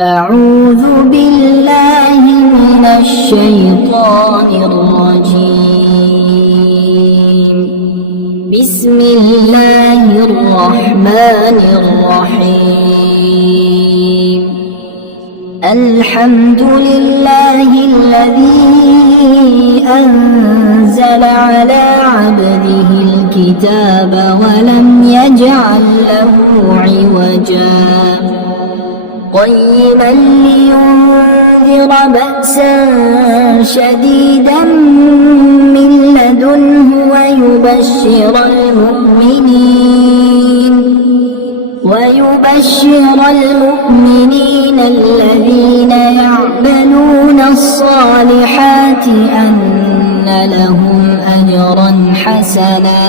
أعوذ بالله من الشيطان الرجيم. بسم الله الرحمن الرحيم. الحمد لله الذي أنزل على عبده الكتاب ولم يجعل له عوجا قيما لينذر بأسا شديدا من لدنه ويبشر المؤمنين الذين يعملون الصالحات أن لهم أجرا حسنا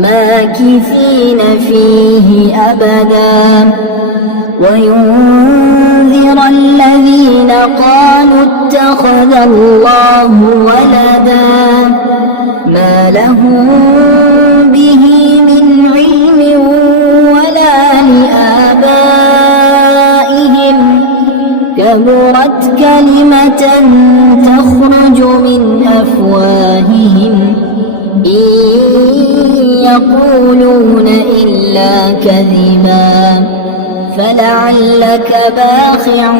ماكثين فيه أبدا وينذر الذين قالوا اتخذ الله ولدا ما لهم به من علم ولا لآبائهم كبرت كلمة تخرج من أفواههم إن يقولون إلا كذبا فلعلك باخع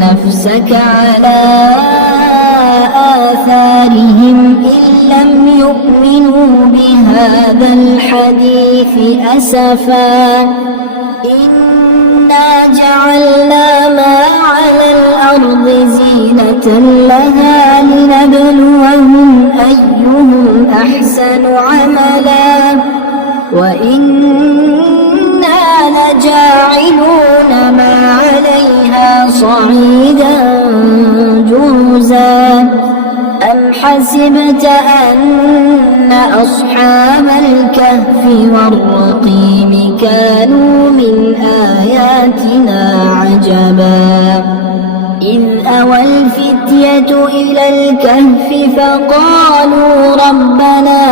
نفسك على آثارهم إن لم يؤمنوا بهذا الحديث أسفا إنا جعلنا ما على الأرض زينة لها لنبلوهم أيهم أحسن عملا وإنا لجاعلون ما عليها صعيدا جرزا أم حسبت أن أصحاب الكهف والرقيم كانوا من آياتنا عجبا إذ أوى الفتية إلى الكهف فقالوا ربنا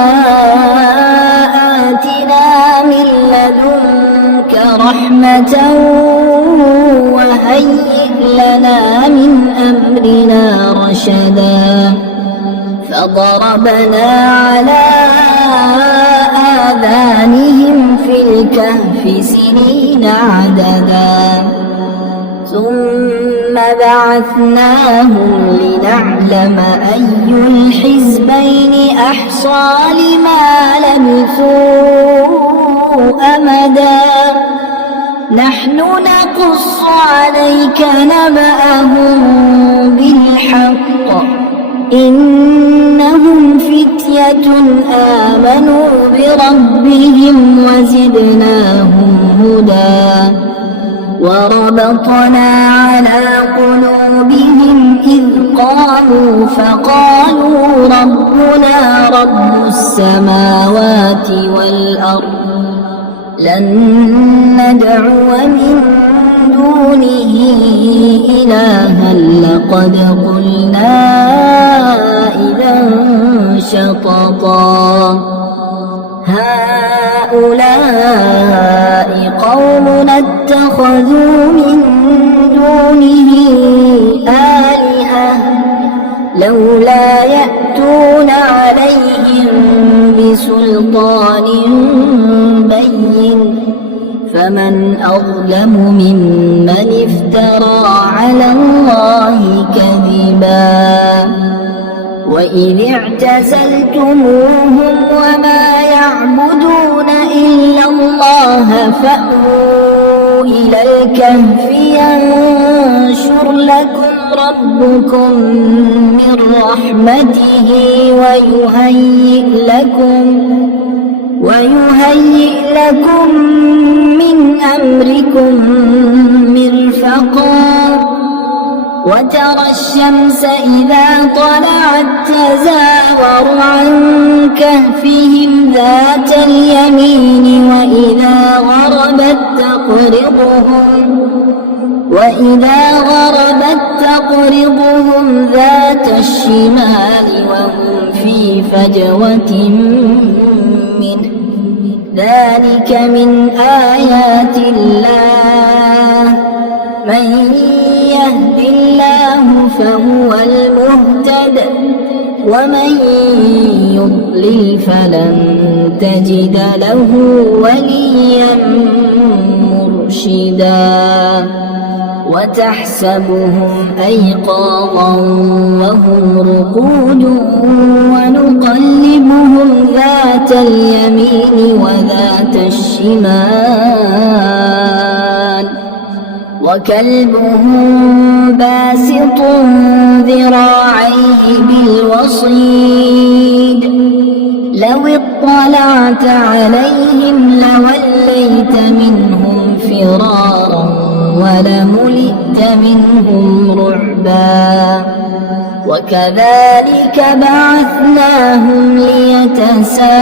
آتنا من لدنك رحمة وهيئ لنا من أمرنا رشدا فضربنا على آذانهم في الكهف سنين عددا ثم بعثناهم لنعلم أي الحزبين أحصى لما لبثوا أمدا نحن نقص عليك نبأهم بالحق إنهم فتية آمنوا بربهم وزدناهم هدى وربطنا على قلوبهم إذ قاموا فقالوا ربنا رب السماوات والأرض لن ندعو من دونه إلها لقد قلنا إذا شططا هؤلاء قومنا اتخذوا من دونه آلهة لولا يأتون عليهم بسلطان بين فمن أظلم ممن افترى على الله كذبا وإذ اعتزلتموهم وما يعبدون إلا الله فأووا إلى الكهف ينشر لكم ربكم من رحمته ويهيئ لكم من أمركم مرفقا وترى الشمس إذا طلعت تزاور عن كهفهم ذات اليمين وإذا غربت تقرضهم ذات الشمال وهم في فجوة منه ذلك من آيات الله من يهد الله فهو المهتد ومن يضلل فلن تجد له وليا مرشدا وتحسبهم أيقاظا وهم رقود ونقلبهم ذات اليمين وذات الشمال وكلبهم باسط ذراعيه بالوصيد لو اطلعت عليهم لوليت منهم فرارا ولملئت منهم رعبا وكذلك بعثناهم ليتساءلوا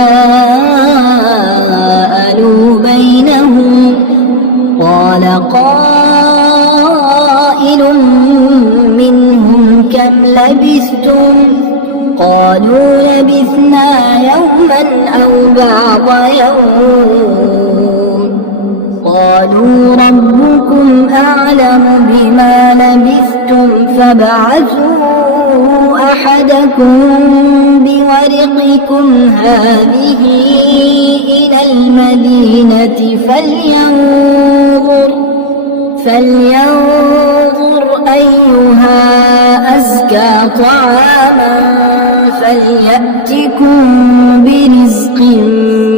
بينهم قال قائل منهم كم لبثتم قالوا لبثنا يوما أو بعض يوم قالوا ربكم أعلم بما لبثتم فابعثوا أحدكم بورقكم هذه إلى المدينة فلينظر أيها أزكى طعاما فليأتكم برزق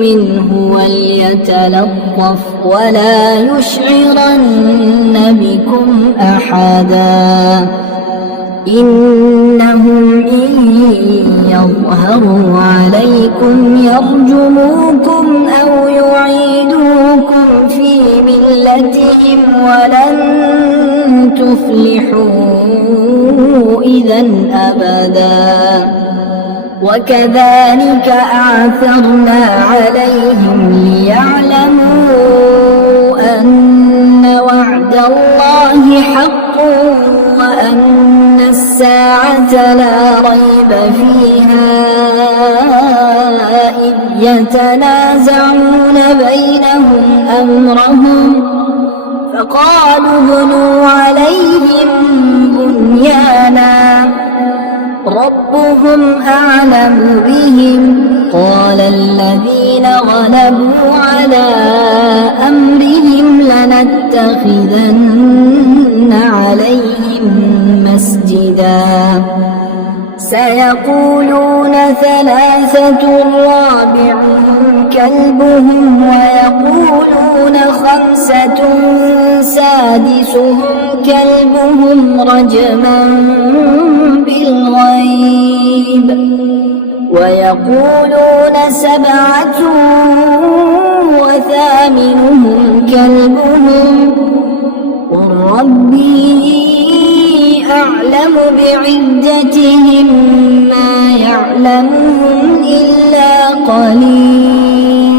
منه وليتلطف ولا يشعرن بكم أحدا إنهم إن يظهروا عليكم يرجموكم أو يعيدوكم في ملتهم ولن تفلحوا إذا أبدا وكذلك أعثرنا عليهم ليعلموا أن وعد الله حق وأن الساعة لا ريب فيها إذ يتنازعون بينهم أمرهم فقالوا ابنوا عليهم بنيانا ربهم أعلم بهم قال الذين غلبوا على أمرهم لنتخذن عليهم مسجدا سيقولون ثلاثة رابعهم كلبهم ويقولون خمسة سادسهم كلبهم رجما بالغيب ويقولون سبعة وثامنهم كلبهم قل ربي أعلم بعدتهم ما يعلمهم إلا قليل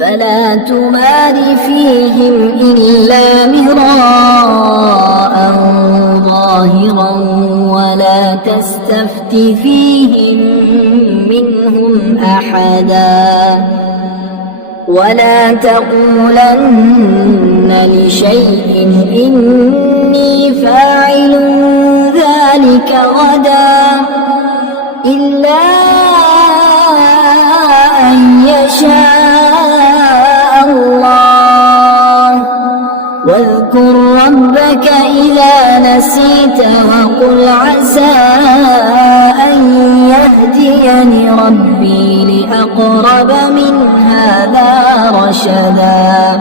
فلا تمار فيهم إلا مراء ظاهرا ولا تستفت فيهم منهم أحدا ولا تقولن لشيء إني فاعل ذلك غدا إلا أن يشاء الله واذكر ربك إذا نسيت وقل عسى أن يهديني ربي لأقرب من هذا رشدا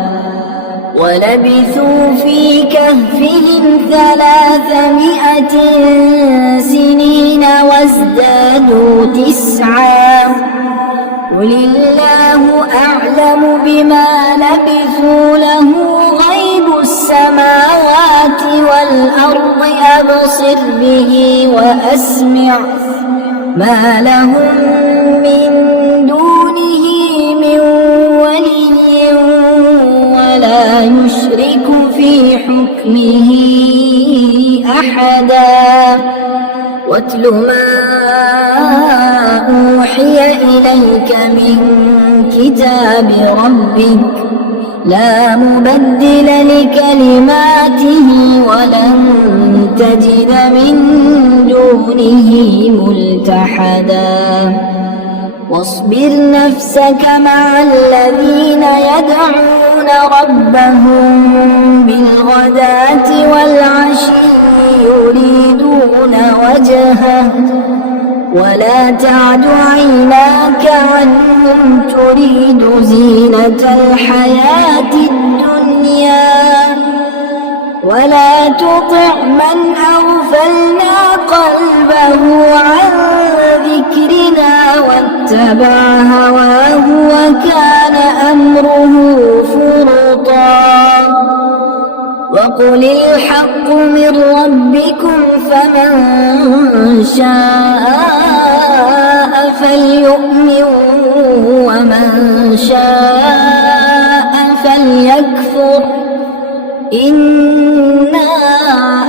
ولبثوا في كهفهم 300 سنين وازدادوا 9 قل الله أعلم بما لبثوا له غيب السماوات والأرض أبصر به وأسمع ما لهم من دونه من ولي ولا يشرك في حكمه أحدا واتل ما أوحي إليك من كتاب ربك لا مبدل لكلماته ولن تجد من دونه ملتحدا واصبر نفسك مع الذين يدعون ربهم بالغداة والعشي يريدون وجهه ولا تعد عيناك عنهم تريد زينة الحياة الدنيا ولا تطع من أغفلنا قلبه عن ذكرنا واتبع هواه وكان أمره فرطا وقل الحق من ربكم فمن شاء فليؤمن ومن شاء فليكفر إنا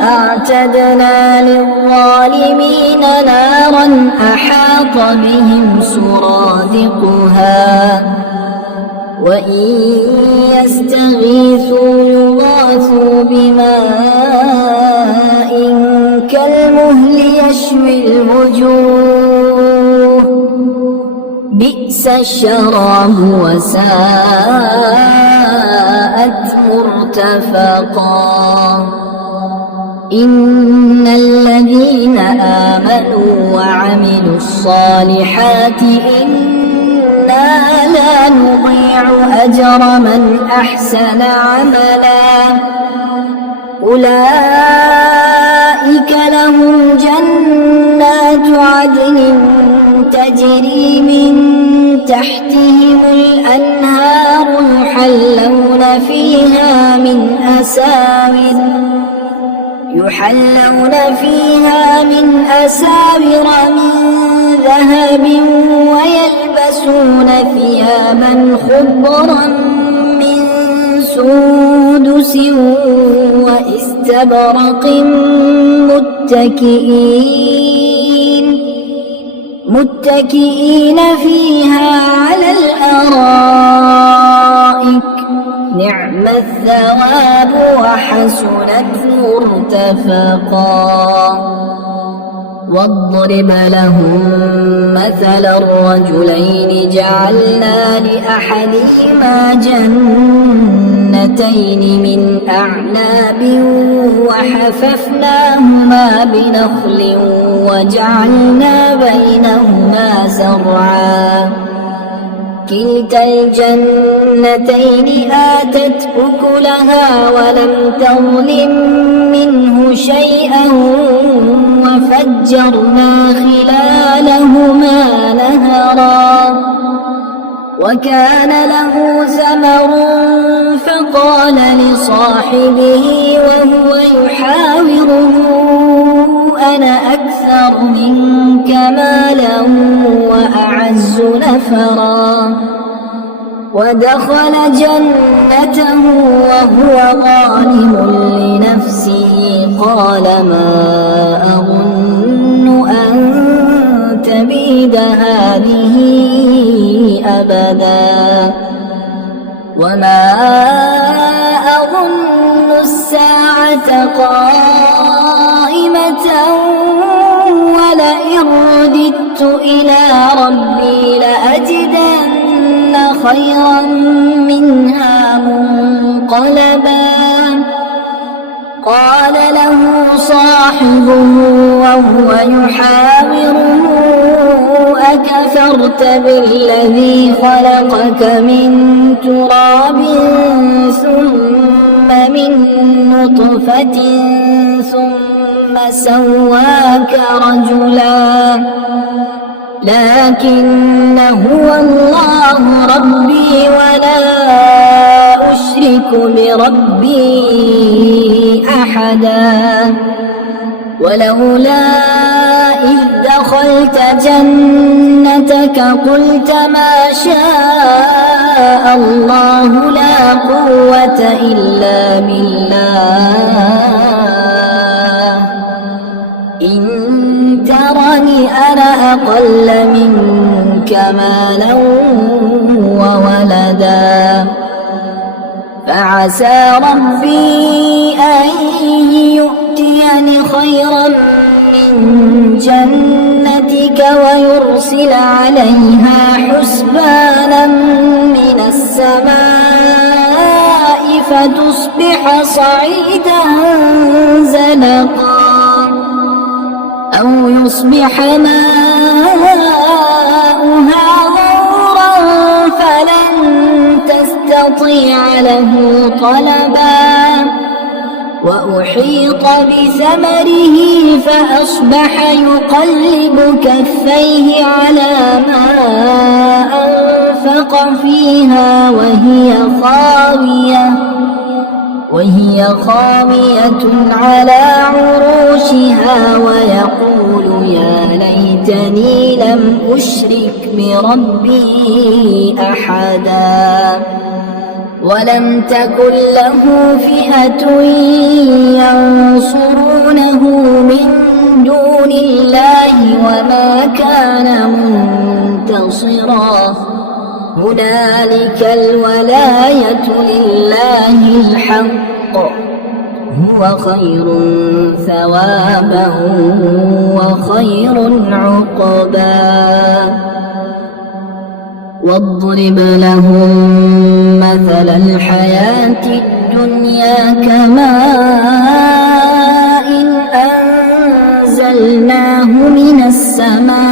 أعتدنا للظالمين نارا أحاط بهم سرادقها وإن يستغيثوا يغاثوا بماء كالمهل يشوي الوجوه بئس الشراب وساءت مرتفقا إن الذين آمنوا وعملوا الصالحات إنا لا نضيع أجر من أحسن عملا أولئك لهم جنات عدن تجري من تحتهم الأنهار يحلون فيها من أساور من ذهب ويلبسون ثيابا خضرا من سندس واستبرق متكئين فيها على الأرائك نعم الثواب وحسنت مرتفقا واضرب لهم مثل الرجلين جعلنا لأحدهما جنتين من أعناب وحففناهما بنخل وجعلنا بينهما زرعا كلتا الجنتين آتت أكلها ولم تظلم منه شيئا وفجرنا خلالهما نهرا وكان له ثمر فقال لصاحبه وهو يحاوره أنا أكثر منك مالا وأعز نفرا ودخل جنته وهو ظالم لنفسه قال ما أظن أن تبيد هذه أبدا وما أظن الساعة قائمة ولئن رددت إلى ربي لأجدن خيرا منها منقلبا قال له صاحبه وهو يحاوره أكفرت بالذي خلقك من تراب ثم من نطفة ثم سواك رجلا لكن هو الله ربي ولا أشرك بربي أحدا ولولا إذ دخلت جنتك قلت ما شاء الله لا قوة إلا بالله إن ترني أنا أقل منك مالا وولدا عسى ربي أن يؤتيني خيرا من جنتك ويرسل عليها حسبانا من السماء فتصبح صعيدا زلقا أو يصبح ماؤها غورا فلن تستطيع له طلبا وأحيط بثمره فأصبح يقلب كفيه على ما أنفق فيها وهي خاوية على عروشها ويقول يا ليتني لم أشرك بربي أحدا ولم تكن له فئة ينصرونه من دون الله وما كان منتصرا هنالك الولاية لله الحق هو خير ثوابا وخير عقبا واضرب لهم مثل الحياة الدنيا كماء أنزلناه من السماء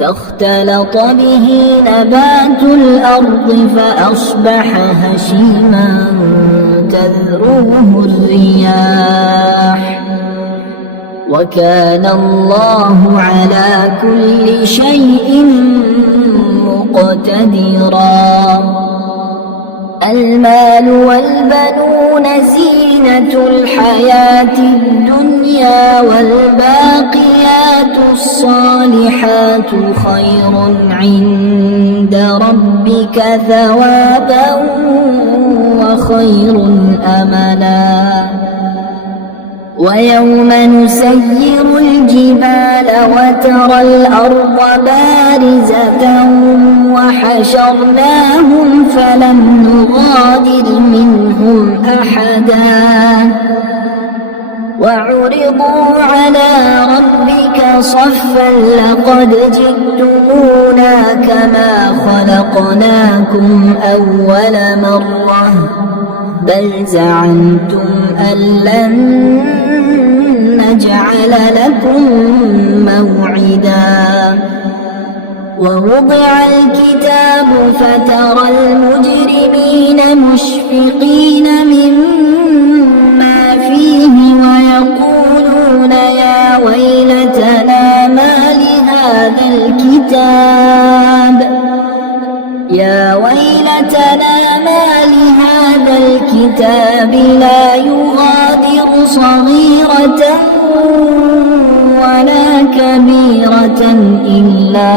فاختلط به نبات الأرض فأصبح هشيما تذروه الرياح وكان الله على كل شيء مقتدرا المال والبنون زينة الحياة الدنيا والباقيات الصالحات خير عند ربك ثوابا وخير أملا ويوم نسير الجبال وترى الأرض بارزة وحشرناهم فلم نغادر منهم أحدا وعرضوا على ربك صفا لقد جئتمونا كما خلقناكم أول مرة بل زعمتم أن لن نجعل لكم موعدا ووضع الكتاب فترى المجرمين مشفقين مما فيه ويقولون يا ويلتنا ما لهذا الكتاب لا يغادر صغيرة ولا كبيرة إلا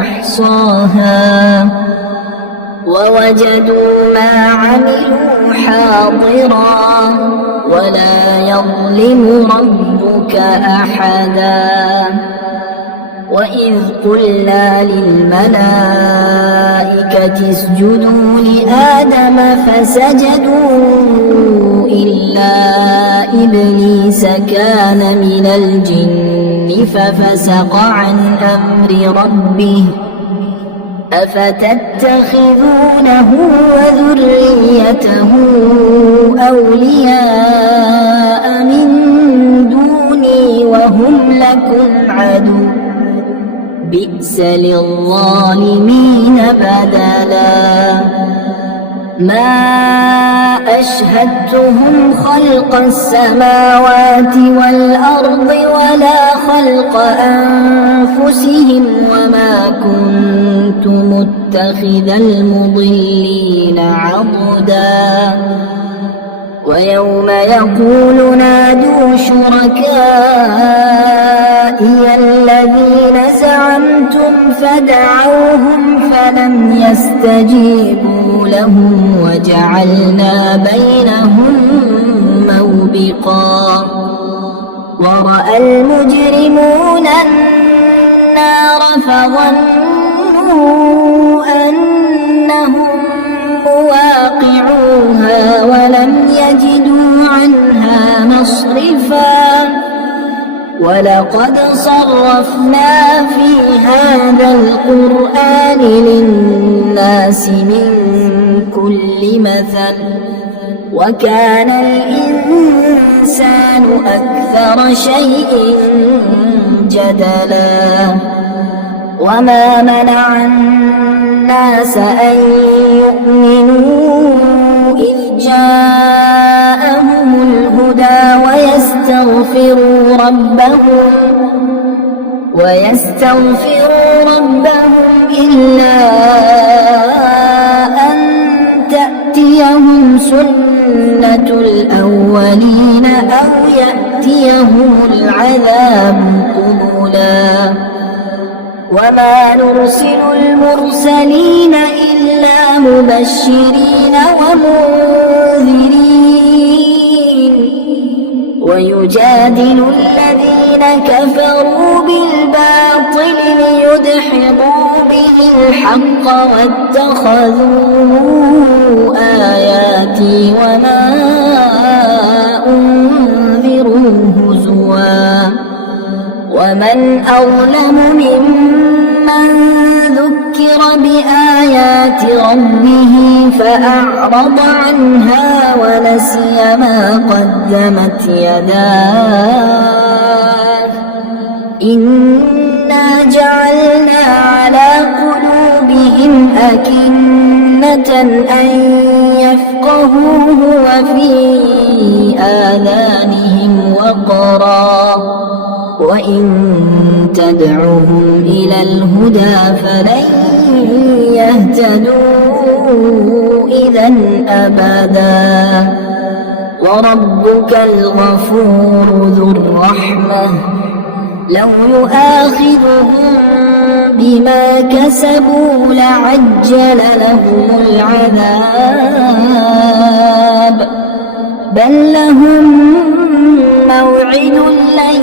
أحصاها ووجدوا ما عملوا حاضرا ولا يظلم ربك أحدا وإذ قلنا للملائكة اسجدوا لآدم فسجدوا إلا إبليس كان من الجن ففسق عن أمر ربه أفتتخذونه وذريته أولياء من دوني وهم لكم عدو بئس للظالمين بدلا ما أشهدتهم خلق السماوات والأرض ولا خلق أنفسهم وما كنت متخذ المضلين عضدا ويوم يقول نادوا شركائي الذين زعمتم فدعوهم فلم يستجيبوا لهم وجعلنا بينهم موبقا ورأى المجرمون النار فظنوا أنهم مواقعوها ولم يجدوا عنها مصرفا ولقد صرفنا في هذا القرآن للناس من كل مثل وكان الإنسان أكثر شيء جدلا وما منع الناس أن يؤمنوا إذ جاءهم الهدى ويستغفروا ربهم إلا أن تأتيهم سنة الأولين أو يأتيهم العذاب قبلا وما نرسل المرسلين إلا مبشرين ومنذرين ويجادل الذين كفروا بالباطل ليدحضوا به الحق واتخذوا آياتي وما أنذروا هزوا ومن أظلم ممن ذكر بآيات ربه فأعرض عنها ونسي ما قدمت يداه إنا جعلنا على قلوبهم أكنة أن يفقهوه وفي آذانهم وقرا وإن تدعوهم إلى الهدى فلن يهتدوا إذا أبدا وربك الغفور ذو الرحمة لو يؤاخذهم بما كسبوا لعجل لهم العذاب بل لهم موعد لن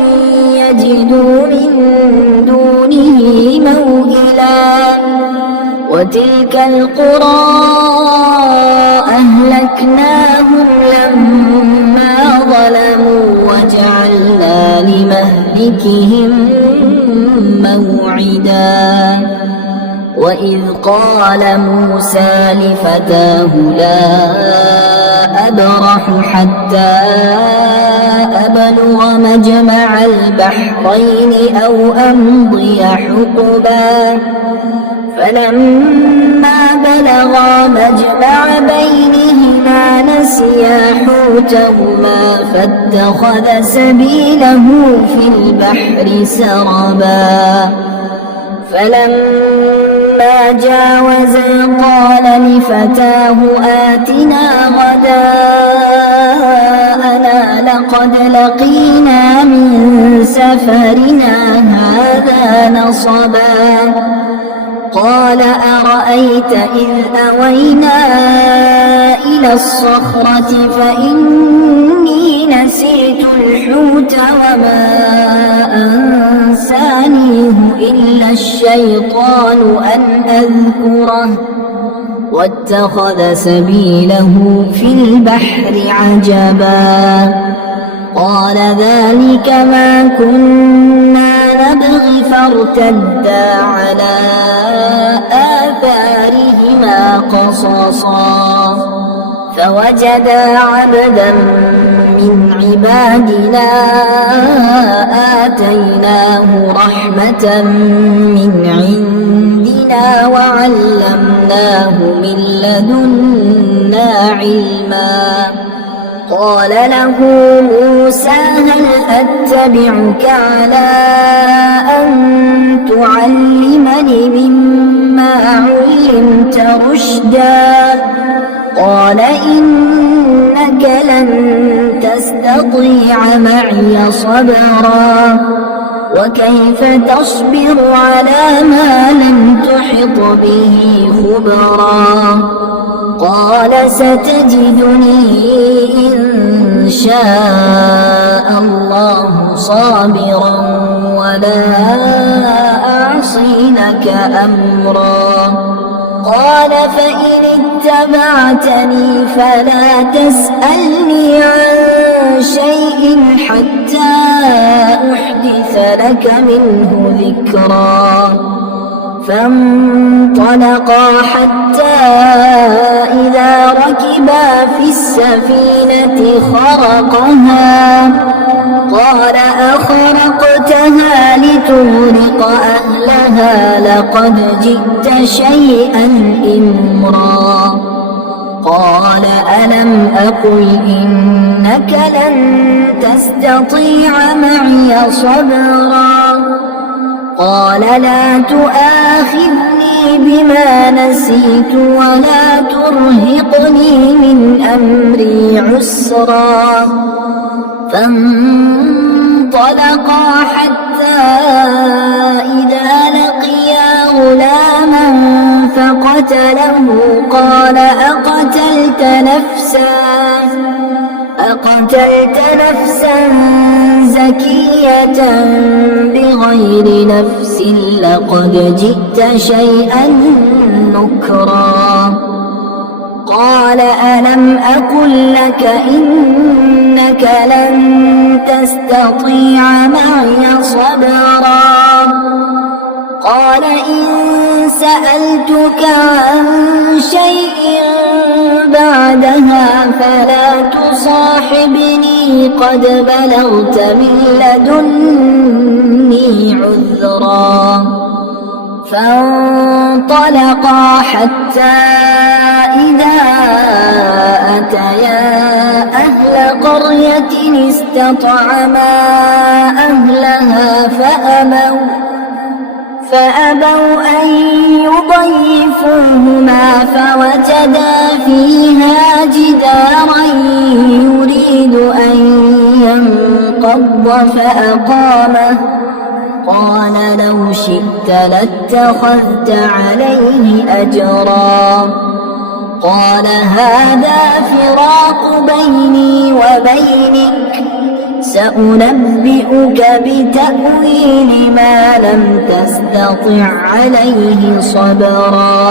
يجدوا من دونه موئلا وتلك القرى أهلكناهم لما ظلموا وجعلنا لمهلكهم موعدا وإذ قال موسى لفتاه لا أبرح حتى أبلغ مجمع البحرين أو أمضي حقبا فلما بلغا مجمع بينهما نسيا حوتهما فاتخذ سبيله في البحر سربا فلما جاوزا قال لفتاه آتنا غداءنا لقد لقينا من سفرنا هذا نصبا قال أرأيت إذ أوينا إلى الصخرة فإني نسيت الحوت وما أنسانيه إلا الشيطان أن أذكره واتخذ سبيله في البحر عجبا قال ذلك ما كنا نبغي فارتدا على آثارهما قصصا فوجدا عبدا من عبادنا آتيناه رحمة من عندنا وعلمناه من لدنا علما قال له موسى هل أتبعك على أن تعلمني مما علمت رشدا قال إنك لن تستطيع معي صبرا وكيف تصبر على ما لم تحط به خبرا قال ستجدني إن شاء الله صابرا ولا يعصينك أمرا. قال فإن اتبعتني فلا تسألني عن شيء حتى أحدث لك منه ذكرا. فانطلقا حتى إذا ركبا في السفينة خرقها قال أخرقتها لتغرق أهلها لقد جئت شيئا إمرا. قال ألم أقل إنك لن تستطيع معي صبرا. قال لا تؤاخذني بما نسيت ولا ترهقني من أمري عسرا. فانطلقا حتى إذا لقيا غلاما فقتله قال أقتلت نفسا زكية بغير نفس لقد جئت شيئا نكرا. قال ألم أقل لك إنك لن تستطيع معي صبرا. قال إن سألتك عن شيء بعدها فلا تصاحبني قد بلغت من لدني عذرا. فانطلقا حتى إذا أتيا أهل قرية استطعما أهلها فأبوا أن يضيفوهما فوجدا فيها جدارا يريد أن ينقض فأقامه. قال لو شئت لاتخذت عليه أجرا. قال هذا فراق بيني وبينك سأنبئك بتأويل ما لم تستطع عليه صبرا.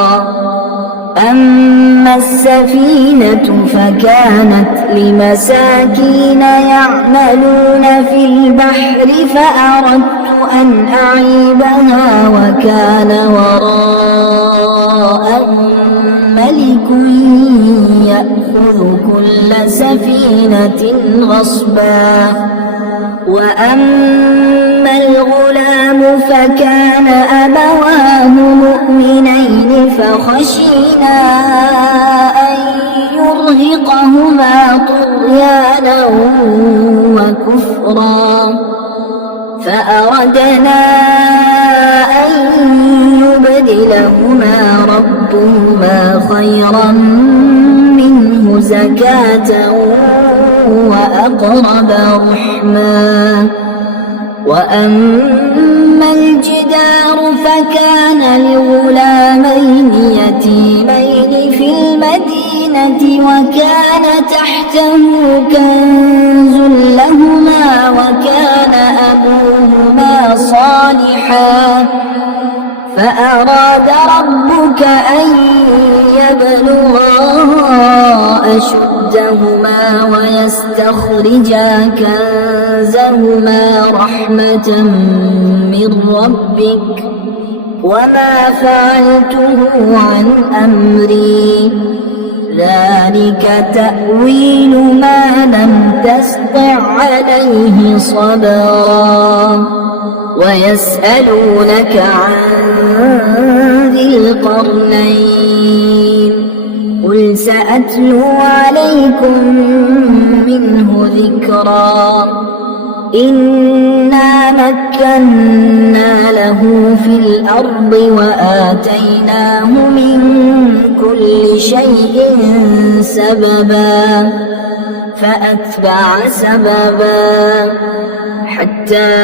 أما السفينة فكانت لمساكين يعملون في البحر فأردت أن أعيبها وكان وراءهم ملك يأخذ كل سفينة غصبا. وأما الغلام فكان أبواه مؤمنين فخشينا أن يرهقهما طغيانا وكفرا. فأردنا أن يبدلهما ربهما خيرا منه زكاة وأقرب رحما. وأما الجدار فكان لغلامين يتيمين في المدينة وكان تحته كنز لهما وكان أبوهما صالحا. فأراد ربك أن يبلغا أشدهما ويستخرجا كنزهما رحمة من ربك وما فعلته عن أمري ذلك تأويل ما لم تسطع عليه صبرا. ويسألونك عن ذي القرنين قل سأتلو عليكم منه ذكرا. إنا مكنا له في الأرض وآتيناه من كل شيء سببا. فأتبع سببا حتى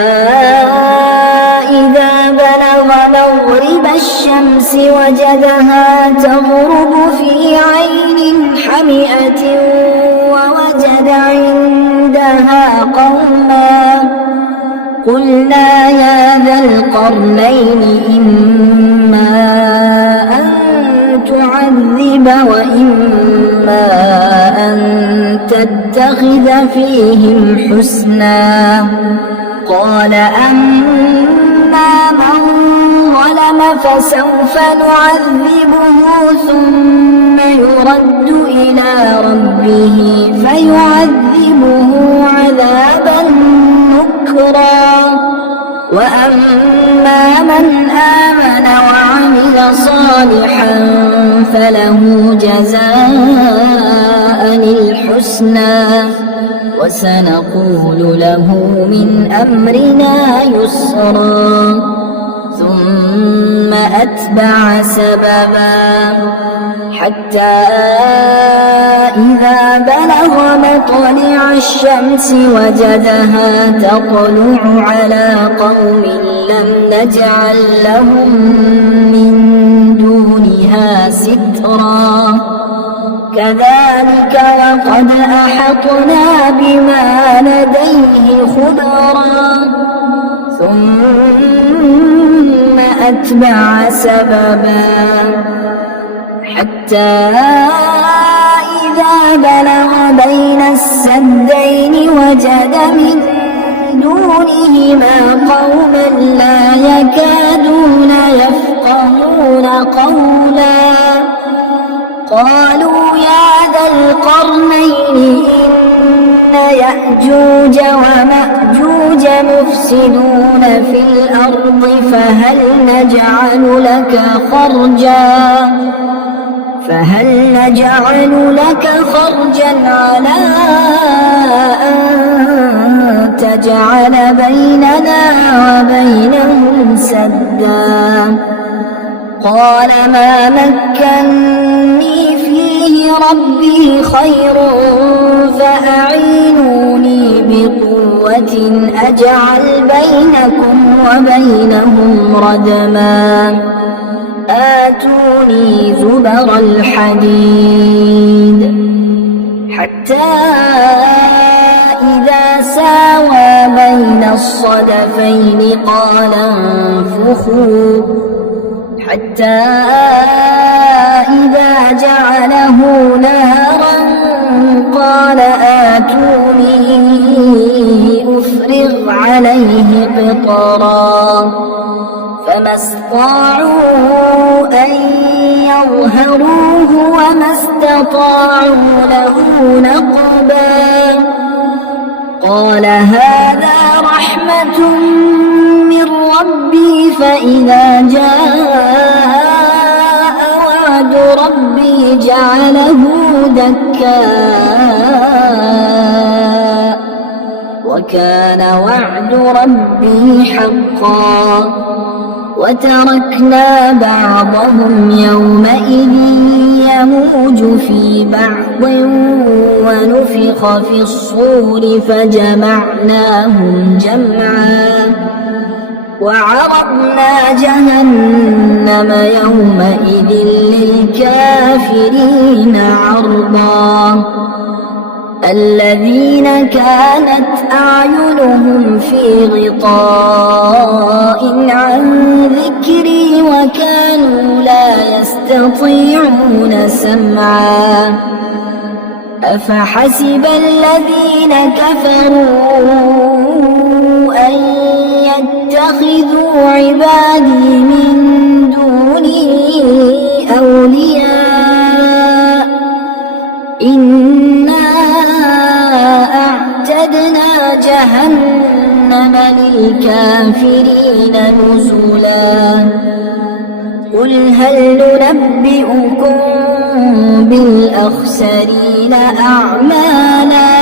إذا بلغ مغرب الشمس وجدها تغرب في عين حمئة ووجد عندها قوما قلنا يا ذا القرنين إما أن تعذب وإما أن تتخذ فيهم حسنا قال أما من ظلم فسوف نعذبه ثم يرد إلى ربه فيعذبه عذابا نكرا وأما من آمن وعمل صالحا فله جزاء الحسنى وسنقول له من أمرنا يسرا ثم أتبع سببا حتى إذا بلغ مطلع الشمس وجدها تطلع على قوم لم نجعل لهم من دونها سترا كذلك وقد أحطنا بما لديه خبرا ثم أتبع سببا حتى إذا بلغ بين السدين وجد من دونهما قوما لا يكادون يفقهون قولا قالوا يا ذا القرنين إن يأجوج ومأجوج مفسدون في الأرض فهل نجعل لك خرجا على أن تجعل بيننا وبينهم سدا قال ما مكني فيه ربي خير فأعينوني بقوة أجعل بينكم وبينهم ردما آتوني زبر الحديد حتى إذا ساوى بين الصدفين قال انفخوا حتى إذا جعله نارا قال آتوني أفرغ عليه قطرا فما استطاعوا أن يظهروه وما استطاعوا له نقبا قال هذا رحمة من ربي فإذا جاء وعد ربي جعله دكا وكان وعد ربي حقا وتركنا بعضهم يومئذ يموج في بعض ونفخ في الصور فجمعناهم جمعا وعرضنا جهنم يومئذ للكافرين عرضا الذين كانت أعينهم في غطاء عن ذكري وكانوا لا يستطيعون سمعا أفحسب الذين كفروا أن يتخذوا عبادي من دوني أولياء إنا أعتدنا جهنم للكافرين نزلا قل هل ننبئكم بالأخسرين أعمالا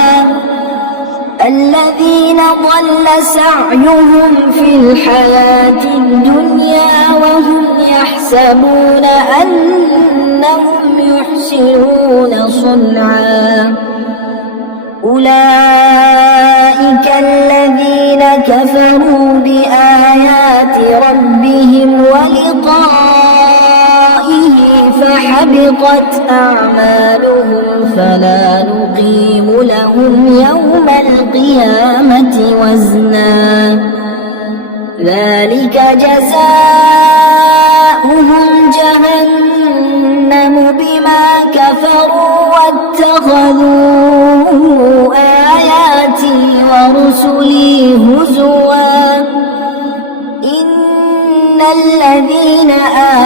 الذين ضل سعيهم في الحياة الدنيا وهم يحسبون أنهم يحسنون صنعا أولئك الذين كفروا بآيات ربهم ولقائه فحبطت أعمالهم فلا نقيم لهم يوم القيامة وزنا ذلك جزاؤهم جهنم بما كفروا واتخذوا آياتي ورسلي هزوا إن الذين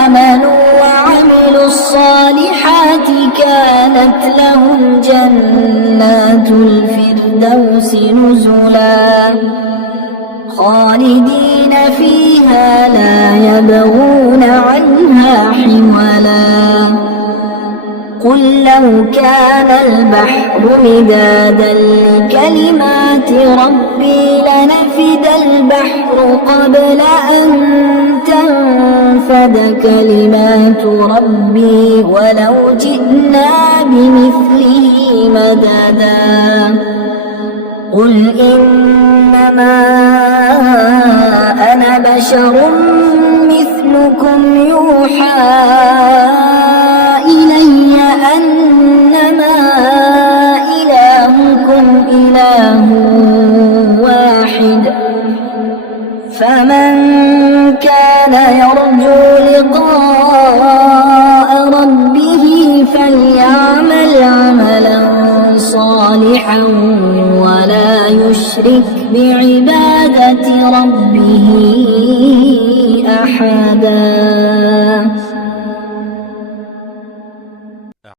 آمنوا وعملوا الصالحات كانت لهم جنات الفردوس نزلا خالدين فيها لا يبغون عنها حولا قل لو كان البحر مدادا لكلمات ربي لنفد البحر قبل أن تنفد كلمات ربي ولو جئنا بمثله مددا قل إنما أنا بشر مثلكم يوحى إلي أنما إلهكم إله واحد فمن كان يرجو لقاء ربه فليعمل عملا صالحا ولا يشرك بعبادة ربه أحدا.